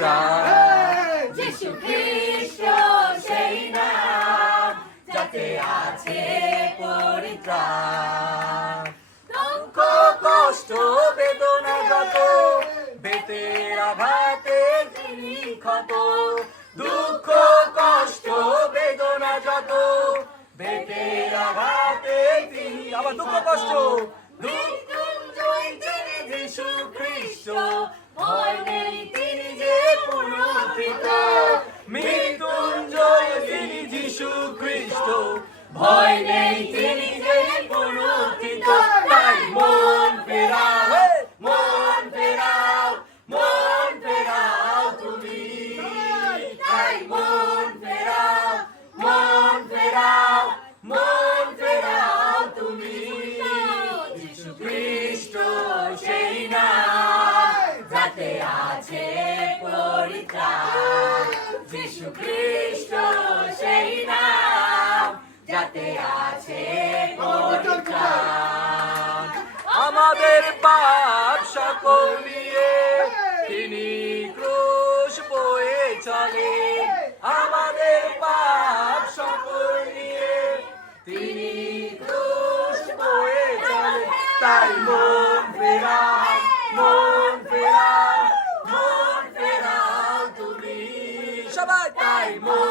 পরিত্রাণ। যিশু খ্রিস্ট সেই নাম যাতে আছে পরিত্রাণ। দুঃখ কষ্ট বেদনা যত বেতের আঘাতে তিনি ক্ষত, দুঃখ কষ্ট বেদনা যত বেতের আঘাতে তিনি, আবার দুঃখ কষ্ট, মৃত্যুঞ্জয় যিনি যিশু খ্রিস্ট, ভয় নেই তিনি যে পুনরুত্থিত। মৃত্যুঞ্জয় যিনি যিশু খ্রিস্ট, ভয় নেই তিনি যে পুনরুত্থিত। তাই মন ফেরাও, মন ফেরাও, মন ফেরাও তুমি। তাই মন ফেরাও, মন ফেরাও, মন ফেরাও তুমি। যিশু খ্রিস্ট সেই নাম যাতে আছে পরিত্রাণ। যিশু খ্রিস্ট সেই নাম যাতে আছে পরিত্রাণ। আমাদের পাপ সকল নিয়ে তিনি ক্রুশ বয়ে চলে, আমাদের পাপ সকল নিয়ে তিনি ক্রুশ বয়ে চলে। তাই মন ফেরাও, মন ফেরাও, মন ফেরাও তুমি। সবাই তাই মন